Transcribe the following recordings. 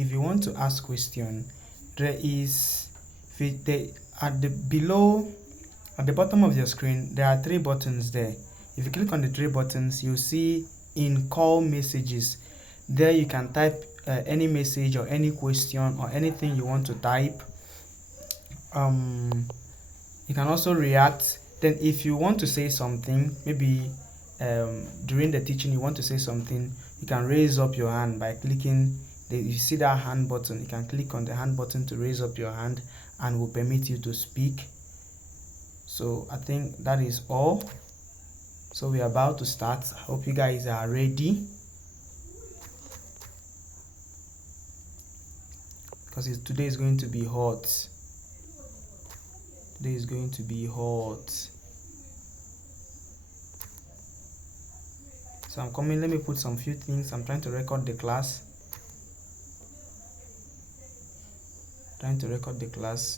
if you want to ask question, there is at the bottom of your screen there are 3 buttons there. If you click on the 3 buttons, you'll see in call messages. There you can type any message or any question or anything you want to type. You can also react. Then if you want to say something, maybe during the teaching you want to say something, you can raise up your hand by clicking you see that hand button. You can click on the hand button to raise up your hand and will permit you to speak. So I think that is all. So we're about to start. I hope you guys are ready, because today is going to be hot. Today is going to be hot. So I'm coming. Let me put some few things. I'm trying to record the class.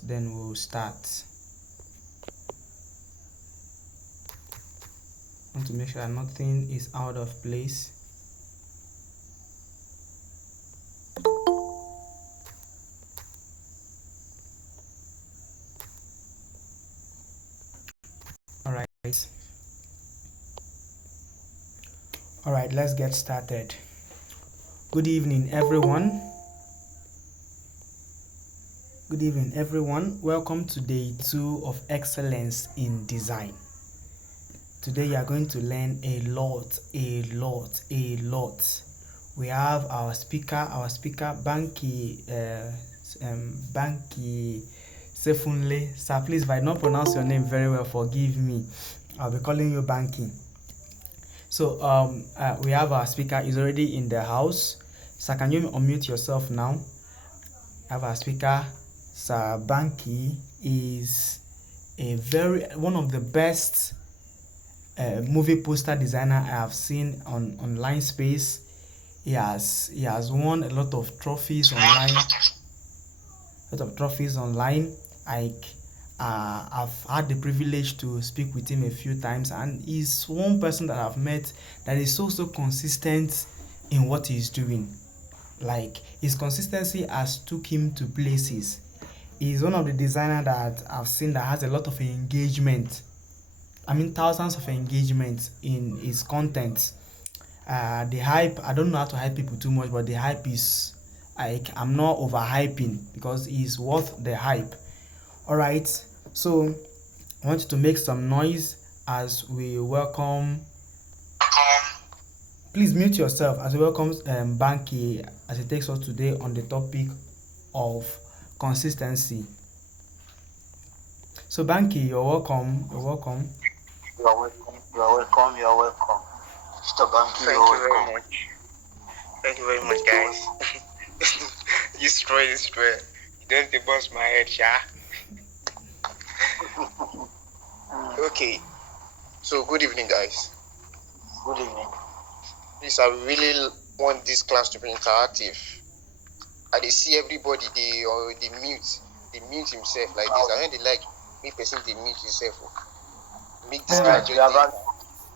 Then we'll start. I want to make sure that nothing is out of place. All right, let's get started. Good evening, everyone. Welcome to day 2 of Excellence in Design. Today you are going to learn a lot. We have our speaker, Banky, Banky Sefunle. Sir, please, if I don't pronounce your name very well, forgive me. I'll be calling you Banky. So we have our speaker is already in the house. Sir, can you unmute yourself now? I have our speaker. Sir Banky is one of the best movie poster designer I have seen on online space. He has won a lot of trophies online. I've had the privilege to speak with him a few times, and he's one person that I've met that is so consistent in what he's doing. Like, his consistency has took him to places. He's one of the designers that I've seen that has a lot of engagement. I mean, thousands of engagements in his content. The hype, I don't know how to hype people too much, but the hype is like, I'm not overhyping because he's worth the hype. Alright, so I want you to make some noise as we welcome. Please mute yourself as we welcome Banky as he takes us today on the topic of consistency. So Banky, you're welcome. You're welcome. Mr. Banky, Thank you very much, guys. You swear. You don't bust my head, Sha. Okay. So good evening, guys. Good evening. Please, I really want this class to be interactive. I see everybody they mute himself like this. I don't like me person they mute himself. Make this class.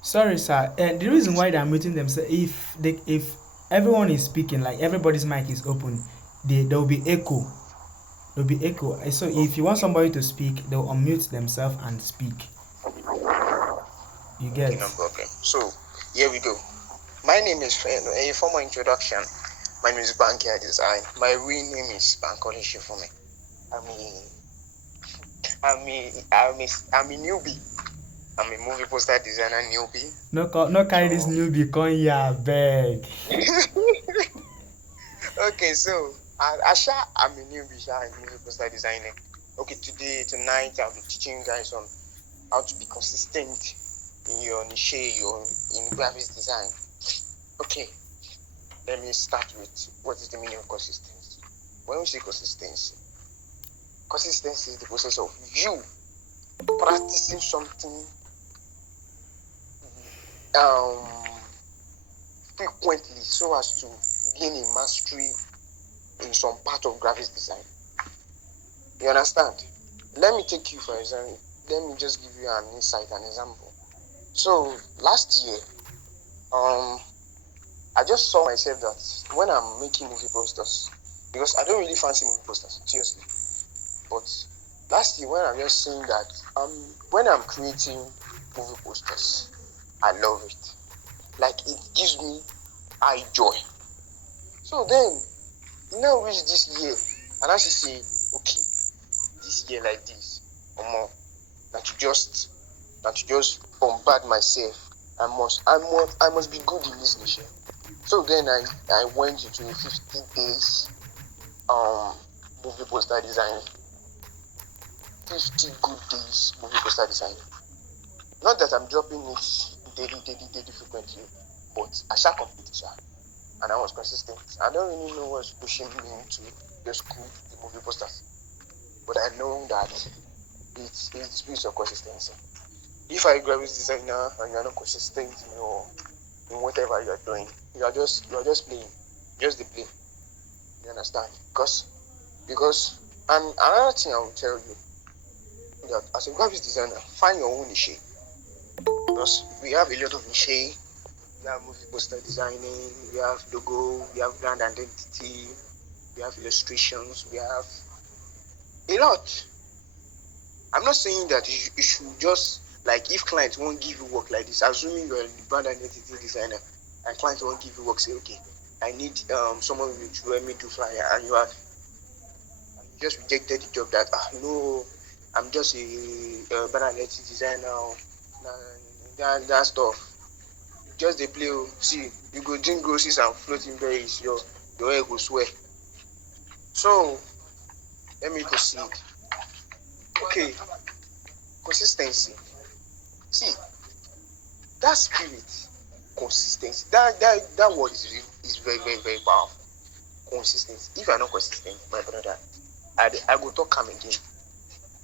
Sorry, sir. The reason why they're muting themselves, if everyone is speaking, like everybody's mic is open, there will be echo. So if you want somebody to speak, they'll unmute themselves and speak. You get? Okay, no problem. So here we go. My name is a formal introduction. My name is Banky IDESIGN. My real name is Banky Shifumi. I'm a newbie. I'm a movie poster designer newbie. No carry this newbie come here, beg. Okay, so I'm a newbie, I'm a movie poster designer. Okay, tonight I'll be teaching you guys on how to be consistent in your niche, in graphics design. Okay, let me start with what is the meaning of consistency. When we say consistency is the process of you practicing something frequently so as to gain a mastery in some part of graphics design. You understand? Let me take you for example. Let me just give you an example. So last year, I just saw myself that when I'm making movie posters, because I don't really fancy movie posters, seriously. But lastly, when I'm just saying that when I'm creating movie posters, I love it. Like it gives me eye joy. So then you now reach this year and I should say, okay, this year like this, or more, that to just bombard myself. I must be good in this niche. So then I went into a 50 days um movie poster design. 50 good days movie poster design. Not that I'm dropping it daily frequently, but I shall complete it, and I was consistent. I don't really know what's pushing me to just cool the movie posters, but I know that it's based on consistency. If I graphics designer and you are not consistent in whatever you are doing, you are just playing, just the play. You understand? Because and another thing I will tell you that as a graphics designer, find your own niche. Because we have a lot of niche. We have movie poster designing, we have logo, we have brand identity, we have illustrations, we have a lot. I'm not saying that you should just like if clients won't give you work like this, assuming you're a brand identity designer and clients won't give you work, say okay, I need someone to help me do flyer, and you just rejected the job that no, I'm just a brand identity designer, that stuff. Just dey play see, you go drink groceries and floating berries, your hair go swell. So let me proceed. Okay, consistency. See, that spirit, consistency. That word is very very very powerful. Consistency. If you are not consistent, my brother, I go talk am again.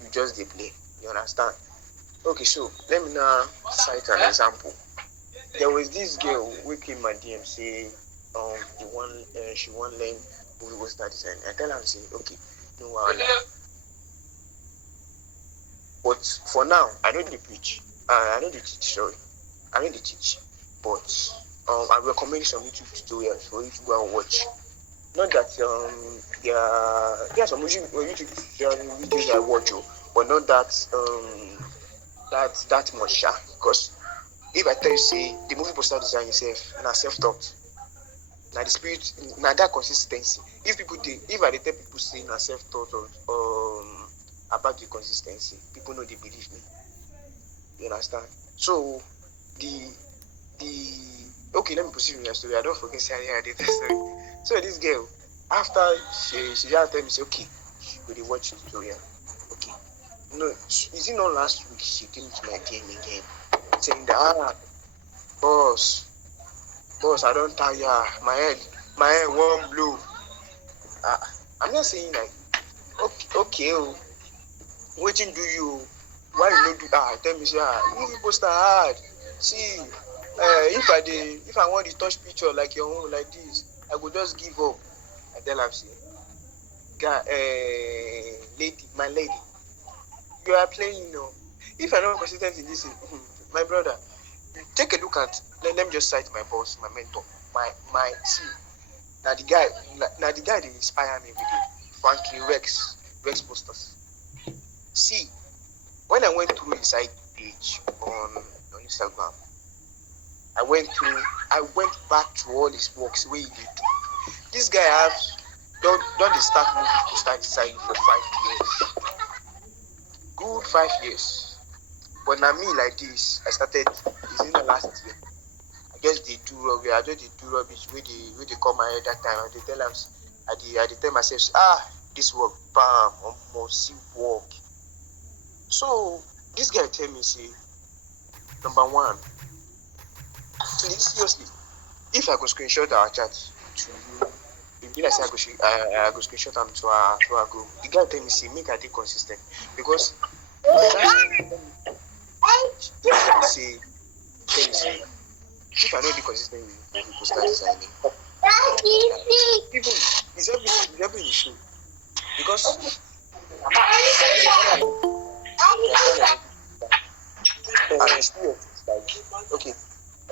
You just dey play. You understand? Okay, so let me now cite an example. There was this girl who came my DM say she want learn movie poster design. I tell her say okay, no wahala. But for now, I don't dey preach. I don't dey teach. Sorry, I don't dey teach. But I recommend some YouTube tutorials for you to go and watch. Not that there are some YouTube videos I watch, but not that much, because if I tell you say the movie poster design itself na self-taught, na the spirit, na that consistency. If I dey tell people say na self-taught or about the consistency, people no dey believe me. You understand? So okay, let me proceed with your story. I don't forget say I did this story. So this girl, after she just tell me say okay, she go dey watch tutorial. Okay, no, is it not last week she came to my DM again saying that boss, I don't tire, my head won't blow. I'm not saying like okay, waiting do you, why you no do tell me say movie poster hard. See, if I want to touch picture like your own like this, I go just give up. I tell am say, guy, my lady, you are playing, if I'm not consistent in this, my brother, take a look at, let me just cite my boss, my mentor, my see, now the guy they inspire me every day. Banky Rex posters. See, when I went through his side page on Instagram, I went back to all his works where he did do. This guy have don't they start movie to start designing for 5 years. Good 5 years. But now me like this, I started is in the last year. I just they do rubbish. I just they do rubbish where they call my head that time. And they tell them, I tell myself, this work, bam, must see work. So this guy tell me, say, number one, seriously, if I go screenshot our chat to you, if be like say I go screenshot them to our group. The guy tell me, say, make I be consistent because say, if I know be consistent with you, people start designing. People, it's helping the show because and you see yourself like okay,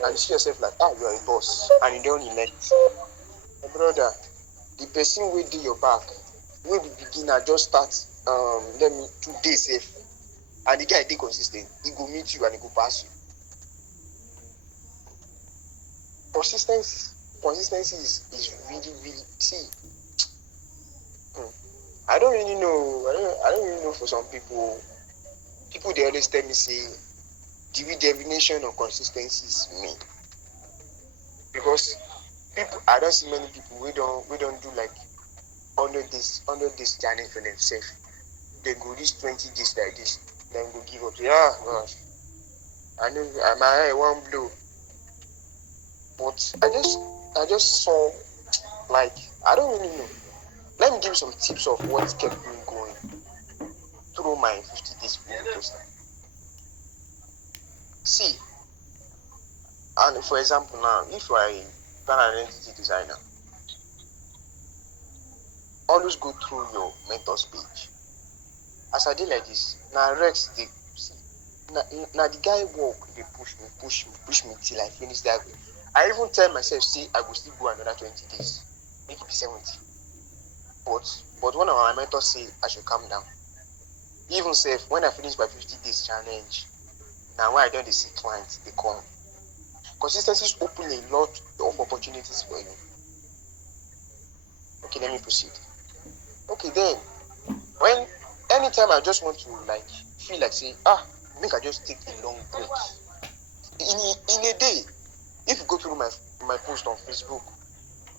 and you see yourself like you are a boss and you don't elect. My brother, the person wey dey your back, wey be beginner just start let me 2 days safe, and the guy dey consistent, he go meet you and he go pass you. Consistency is really, really, see, I don't really know. I don't really know for some people. People they always tell me say the redefinition of consistency is me. Because people, I don't see many people we don't do like 100 days challenge for themselves. They go reach 20 days like this, then go give up. Yeah, gosh. I know my eye won't blow. But I just saw, like, I don't really know. Let me give you some tips of what kept me going through my 50 days poster. See, and for example now, if I plan an identity designer, always go through your mentor's page. As I did like this, now Rex they see now the guy work, they push me till I finish that way. I even tell myself, see, I will still go another 20 days, make it be 70. But one of my mentors say I should calm down. Even safe when I finish my 50 days challenge, now when I don't see clients, they come. Consistency is open a lot of opportunities for you. Okay, let me proceed. Okay, then when anytime I just want to like feel like say, make I just take a long break. In a day, if you go through my post on Facebook,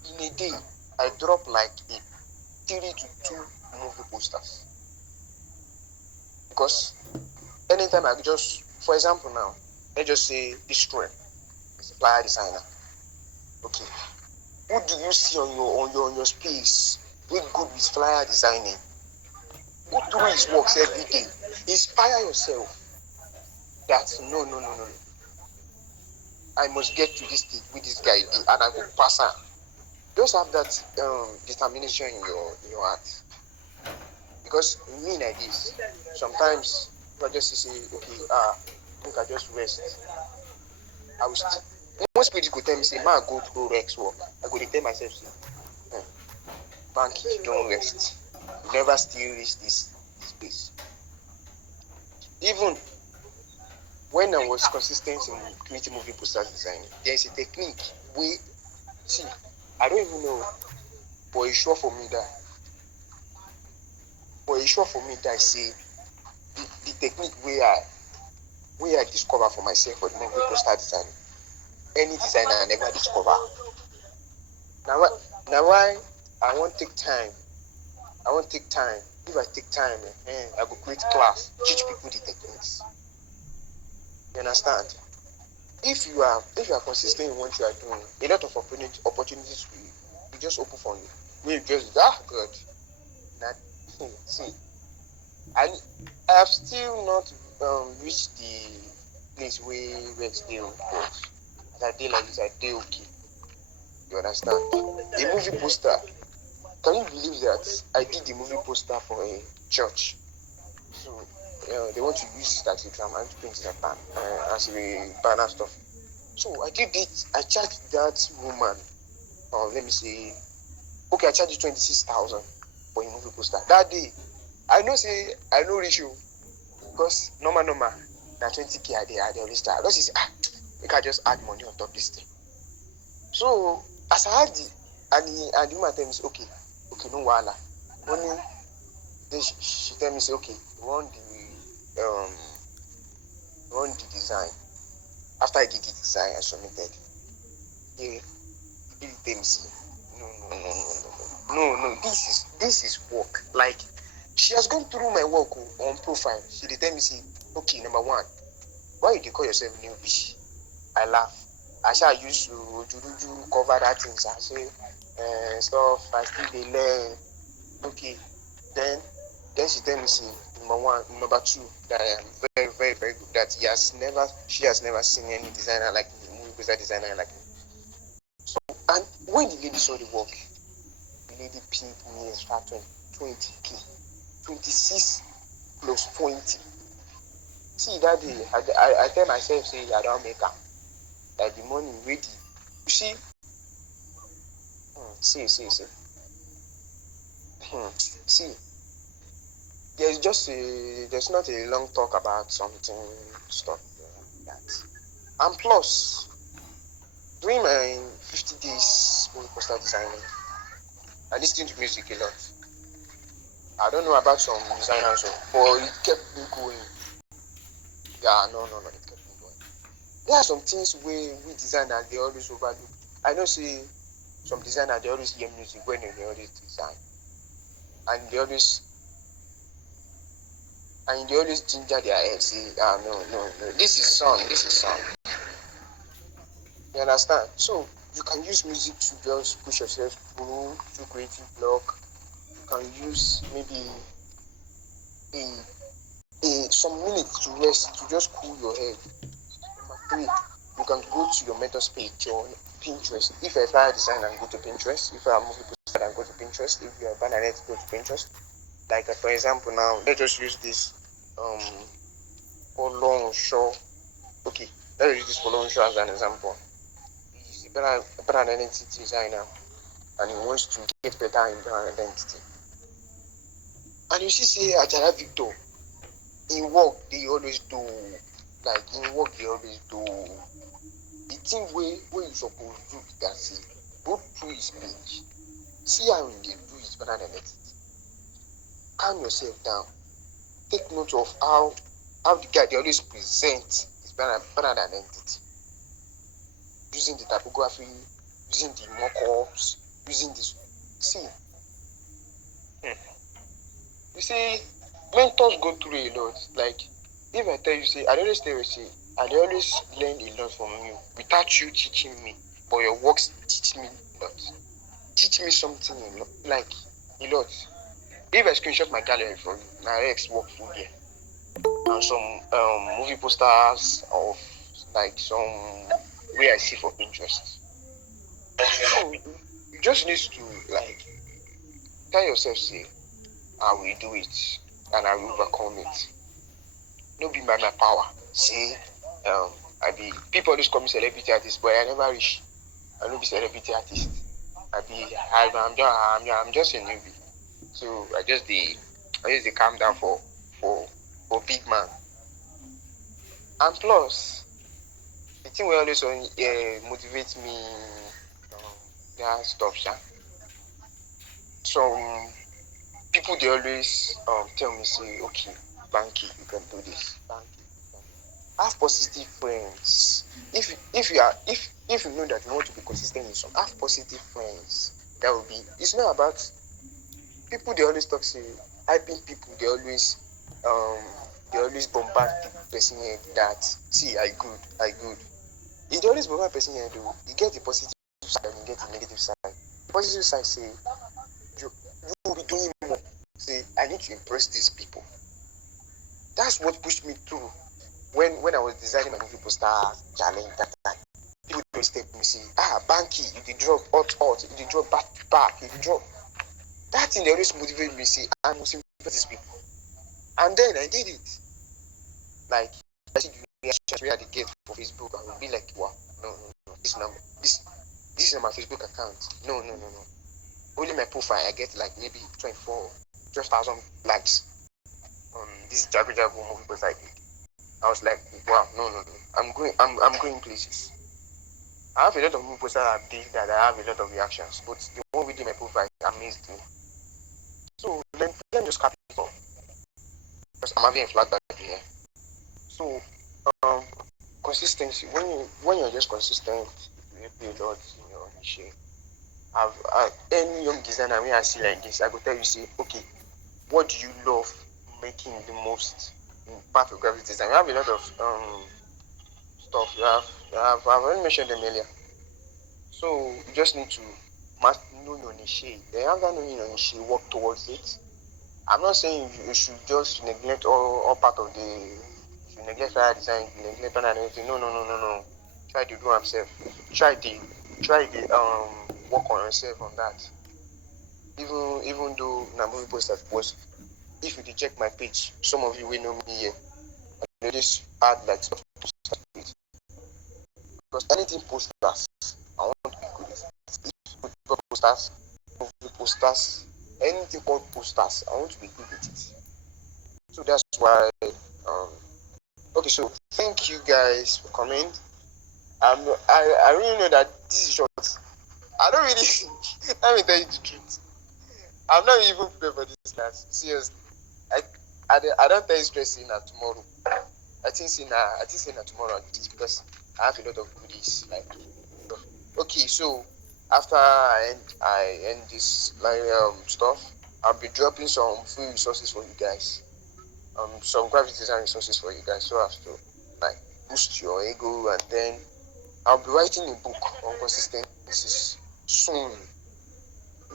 in a day I drop like 3 to 2 movie posters. Because anytime I just, for example now, let's just say this trend is a flyer designer. Okay, who do you see on your space with good with flyer designing? Go through his works every day. Inspire yourself that no. I must get to this stage with this guy did, and I will pass her. Just have that determination in your heart. Because me like this, sometimes I just say, okay, think I just rest. I will still, most spirit go tell me, say, man, go through Rex work. I go to tell myself, say, Banky, don't rest. You never still reach this space. Even when I was consistent in creating movie poster design, there is a technique we see. I don't even know, but it's sure for me that. I say the technique where I discover for myself for the movie poster design. Any designer I never discover. Now why I won't take time. If I take time, I go create class, teach people the techniques. You understand? If you are consistent in what you are doing, a lot of opportunities will just open for you. We just good. Now, see, I have still not reached the place where Rex deal, but as I did like this, I did okay. You understand? A movie poster. Can you believe that I did the movie poster for a church? So they want to use it as a drama and print it as a banner stuff. So I did it. I charged that woman. Let me say, okay, I charged you 26,000 for a movie poster. That day, I know say I know reach you because normal now 20K I dey always start. I just say we can just add money on top this thing. So as I had and the woman tell me say, okay, no wahala. Only then she tell me say, okay, run the design. After I did the design, I submitted. Yeah, he tell me say, no. This is work. Like she has gone through my work on profile. She did tell me say, okay, number one, why you dey call yourself newbie? I laugh. I shall use to cover that things. I say stuff. I still dey learn. Okay, then she tell me say number two, that I am very, very, very good. That she has never seen any designer like me, movie poster designer like me. So, and when the lady saw the work, the lady paid me extra 20K, 26 plus 20. See that day, I tell myself say I don't make am. Like the money ready. You see, see. See, there's not a long talk about something stuff like that. And plus, during my 50 days movie poster designing, I listened to music a lot. I don't know about some designers, but it kept me going. Yeah, no, it kept me going. There are some things we designers they always overlook. I know say some designers they always hear music when they always design, and they always ginger their head say, no, this is song. You understand? So you can use music to just push yourself through creative block. You can use maybe some minutes to rest to just cool your head. Number three, you can go to your mentors page or Pinterest. If you're a fire designer, go to Pinterest. If you're a movie poster, go to Pinterest. If you're a banner, go to Pinterest. Like for example, now let's just use this Polon Show. Okay, let's use this Polon Show as an example. He's a brand identity designer and he wants to get better in brand identity. And you see, say Ajara Victor, in work they always do, the thing where you suppose do be that say, go through his page, see how he dey do his brand identity, calm yourself down, take note of how the guy dey always present his brand identity, using the typography, using the mock-ups, using this. See, you see, mentors go through a lot. Like, if I tell you, say, I always tell you, say, I always learn a lot from you without you teaching me, but your works teach me a lot. Teach me something a lot, like a lot. If I screenshot my gallery for you, my ex work full there, and some movie posters of like some way I see for Pinterest. So you just need to like tell yourself, say, I will do it and I will overcome it. No be by my power. See, I be people always call me celebrity artist, but I never reach. I no be celebrity artist. I'm just a newbie. So I just the calm down for big man. And plus, the thing will always motivate me. That stuff, sha. Some people they always tell me say, okay, Banky, you can do this. Banky, have positive friends. If you know that you want to be consistent in some, have positive friends. That will be. It's not about people. They always talk say, hyping people. They always bombard the person head that see I good. If they always bombard person head, though, you get the positive side and you get the negative side. The positive side say you will be doing more. Say I need to impress these people. That's what pushed me through. When I was designing my movie poster challenge that time, people always tell me say, Banky, you did drop hot, you did drop back to back, you did drop. That thing they always motivate me say, I must impress these people. And then I did it. Like I see the reactions where I get for Facebook, I will be like, wow, no. This is my Facebook account. No. Only my profile I get like maybe 12,000 likes on this Jago movie poster I did. I was like, wow, no. I'm going places. I have a lot of movie posters I did that I have a lot of reactions, but the one within my profile amazed me. So let me just cap it off. Because I'm having a flat back here. So consistency. When you're just consistent, you help a lot in your niche. Any young designer when I see like this, I go tell you say, okay, what do you love making the most in part of graphic design? We have a lot of stuff. I've already mentioned them earlier. So you just need to know your niche. Then after knowing your niche, work towards it. I'm not saying you should just neglect all part of the. You should neglect fire design, neglect and anything. No. Try to do yourself. Try the work on yourself on that. Even though na movie posters was, if you check my page, some of you will know me here. I just add like stuff to it. Because anything posters, I want to be good at it. If posters, movie posters, anything called posters. I want to be good with it. So that's why. Okay, so thank you guys for coming. I really know that this is short. I don't really. Let me tell you the truth. I'm not even prepared for this class. Seriously, I don't tell you straight saying that tomorrow. I think saying that tomorrow because I have a lot of goodies like. Okay, so after I end this like stuff, I'll be dropping some free resources for you guys. Some graphic design resources for you guys so as to like boost your ego, and then I'll be writing a book on consistencies soon.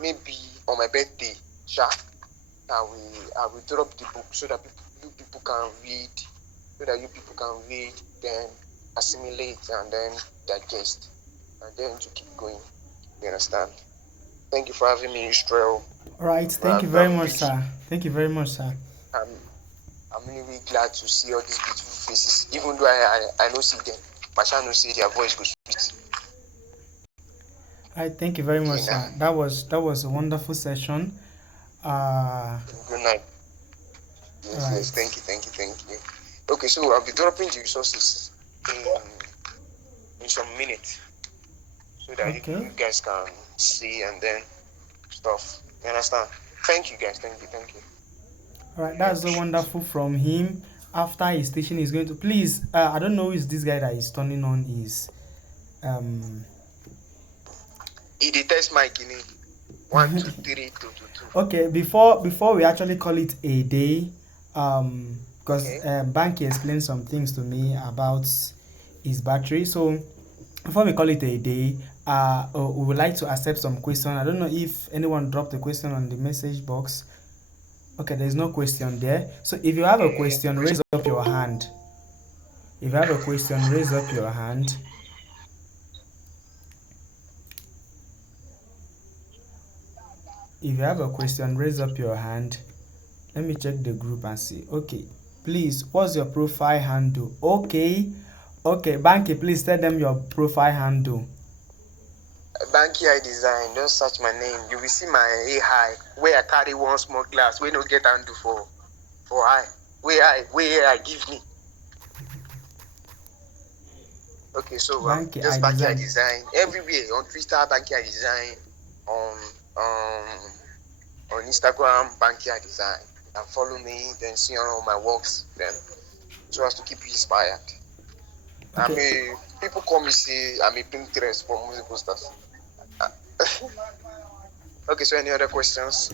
Maybe on my birthday, sha. I will drop the book so that you people can read, then assimilate and then digest, and then to keep going. You understand? Thank you for having me, Israel. All right, thank you And very much, sir. Thank you very much, sir. I'm, I'm really glad to see all these beautiful faces, even though I don't see them. But I know see their voice go sweet. All right, thank you very much, Okay, now. sir. That was a wonderful session. Good night. All Yes, right. thank you. Okay, so I'll be dropping the resources in some minutes so that you Okay. guys can see and then stuff. You understand? Thank you guys. Thank you. All right, Really that's so appreciate it. wonderful from him. After his teaching, he's going to please. I don't know who is this guy that is turning on his um. He the test mic in it. 1 2 3 2 2 2. Okay, before we actually call it a day, because Okay. Banky explained some things to me about his battery. So before we call it a day, we would like to accept some question. I don't know if anyone dropped a question on the message box. Okay, there's no question there. So if you have a question, raise up your hand. If you have a question, raise up your hand. If you have a question, raise up your hand. Let me check the group and see. Okay, please, what's your profile handle? Okay, Banky, please tell them your profile handle. Banky IDESIGN. Don't search my name. You will see my AI where I carry one small glass. We no get handle for eye. Where I give me. Okay, so Banky just Banky IDESIGN. IDESIGN everywhere on Twitter. Banky IDESIGN on Instagram. Banky IDESIGN. And follow me, then see all my works, then so as to keep you inspired. Okay, People call me say I'm a Pinterest for musical stuff. Okay, so any other questions?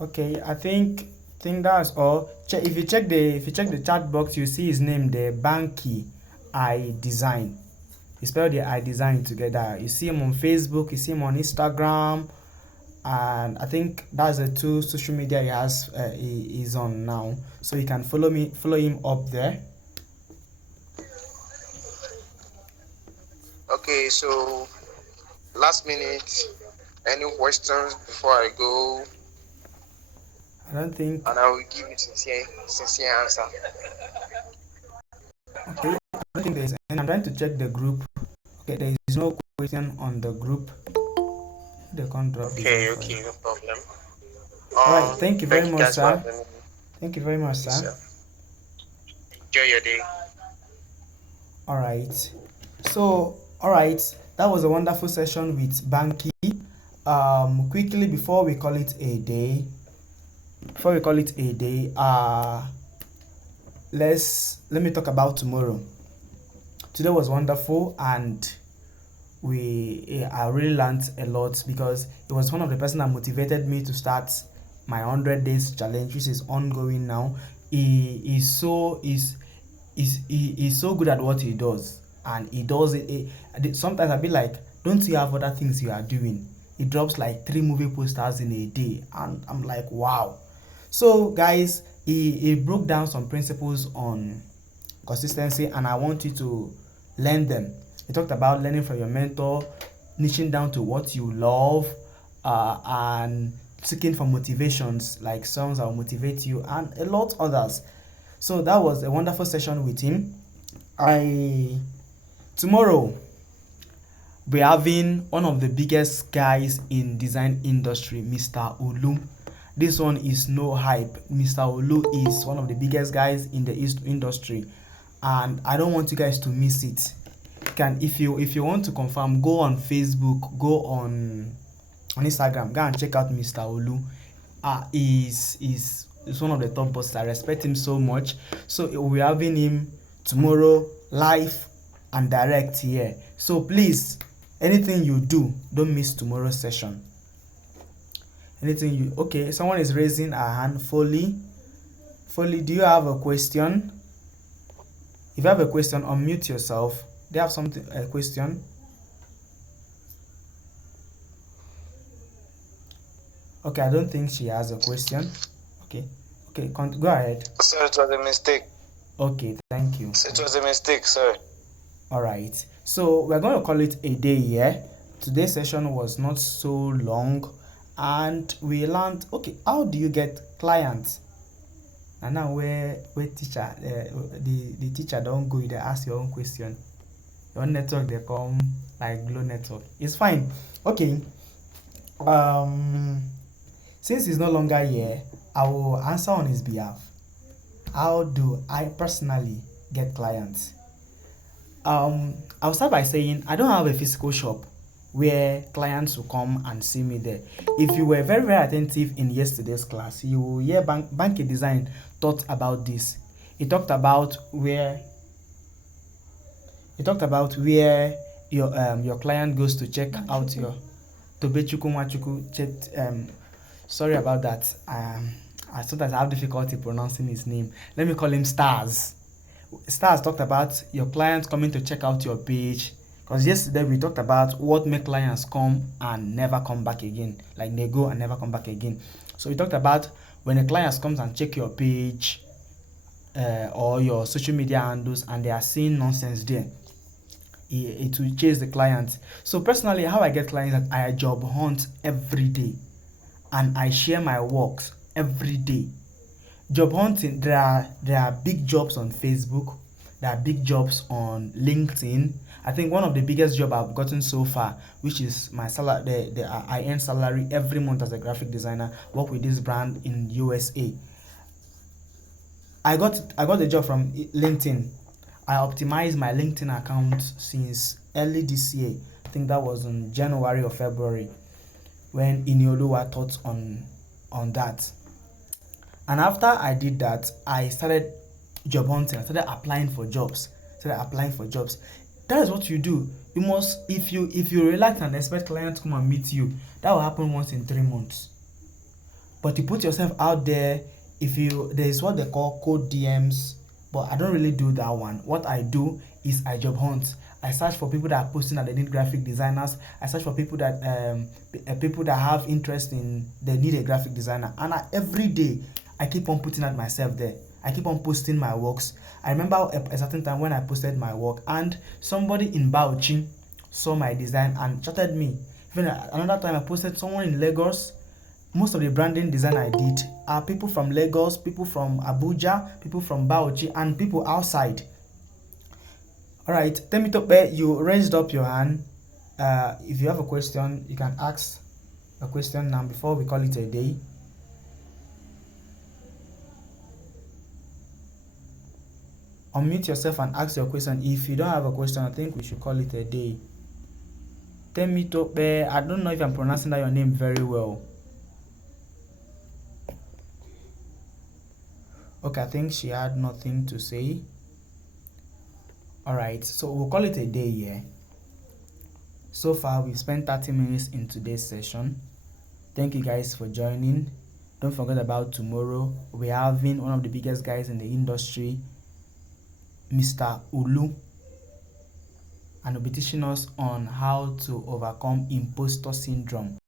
okay, I think that's all. If you check the chat box, you see his name there, Banky IDESIGN. You spell the IDESIGN together. You see him on Facebook, you see him on Instagram, and I think that's the two social media he has he is on now. So you can follow him up there. Okay, so last minute, any questions before I go? I don't think. And I will give you sincere answer. Okay, I don't think there's any. I'm trying to check the group. Okay, there is no question on the group. They can't drop the Okay, link for you. okay, no problem. All right, thank you very Thank you much, guys for sir. having me. Thank you very much, Yes, sir. sir. Enjoy your day. All right. So, all right, that was a wonderful session with Banky. Quickly before we call it a day, let me talk about tomorrow. Today was wonderful, and I really learned a lot because it was one of the person that motivated me to start my 100 days challenge, which is ongoing now. He is so he's so good at what he does, and he does it. Sometimes I be like, don't you have other things you are doing? He drops like 3 movie posters in a day, and I'm like, wow. So guys, he broke down some principles on consistency, and I want you to learn them. He talked about learning from your mentor, niching down to what you love, and seeking for motivations like songs that will motivate you, and a lot others. So that was a wonderful session with him. I Tomorrow we're having one of the biggest guys in design industry, Mr. Olu. This one is no hype. Mr. Olu is one of the biggest guys in the industry, and I don't want you guys to miss it. If you want to confirm, go on Facebook, go on Instagram, go and check out Mr. Olu. Is one of the top bosses. I respect him so much. So we're having him tomorrow live and direct here. So please, anything you do, don't miss tomorrow's session. Okay, someone is raising a hand. Foley, do you have a question? If you have a question, unmute yourself. Do you have a question? Okay, I don't think she has a question. Okay, go ahead. Sir, it was a mistake. Okay, thank you. It was a mistake, sir. All right, so we're going to call it a day here. Today's session was not so long, and we learned, okay, how do you get clients? And now where teacher, the teacher don't go, they ask your own question. Your network, they come like Glow network. It's fine. Okay. Since he's no longer here, I will answer on his behalf. How do I personally get clients? I'll start by saying I don't have a physical shop where clients will come and see me there. If you were very, very attentive in yesterday's class, you will hear Banky Design talked about this. He talked about where your client goes to check out your Tobechuku Machuku. Sorry about that. I sometimes have difficulty pronouncing his name. Let me call him Stars. Stars talked about your clients coming to check out your page, because yesterday we talked about what make clients come and never come back again, like they go and never come back again. So we talked about when a client comes and check your page or your social media handles and they are seeing nonsense there, it will chase the client. So personally, how I get clients is that I job hunt every day and I share my works every day. Job hunting, there are big jobs on Facebook, there are big jobs on LinkedIn. I think one of the biggest job I've gotten so far, which is my salary, I earn salary every month as a graphic designer, work with this brand in USA. I got the job from LinkedIn. I optimized my LinkedIn account since early this year. I think that was in January or February when Inioluwa taught on that. And after I did that, I started job hunting. I started applying for jobs. That is what you do. You must, if you relax and expect clients to come and meet you, that will happen once in 3 months. But you put yourself out there. There is what they call cold DMs, but I don't really do that one. What I do is I job hunt. I search for people that are posting that they need graphic designers. I search for people that have interest in, they need a graphic designer. And every day I keep on putting out myself there. I keep on posting my works. I remember a certain time when I posted my work and somebody in Bauchi saw my design and chatted me. Even another time I posted someone in Lagos. Most of the branding design I did are people from Lagos, people from Abuja, people from Bauchi, and people outside. Alright, Temitope, you raised up your hand. If you have a question, you can ask a question now before we call it a day. Unmute yourself and ask your question. If you don't have a question, I think we should call it a day. Temitope, I don't know if I'm pronouncing that your name very well. Okay, I think she had nothing to say. Alright, so we'll call it a day here. So far, we've spent 30 minutes in today's session. Thank you guys for joining. Don't forget about tomorrow. We're having one of the biggest guys in the industry, Mr. Ulu, and will be teaching us on how to overcome imposter syndrome.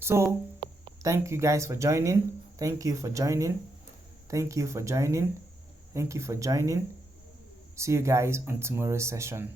So, thank you guys for joining. Thank you for joining. See you guys on tomorrow's session.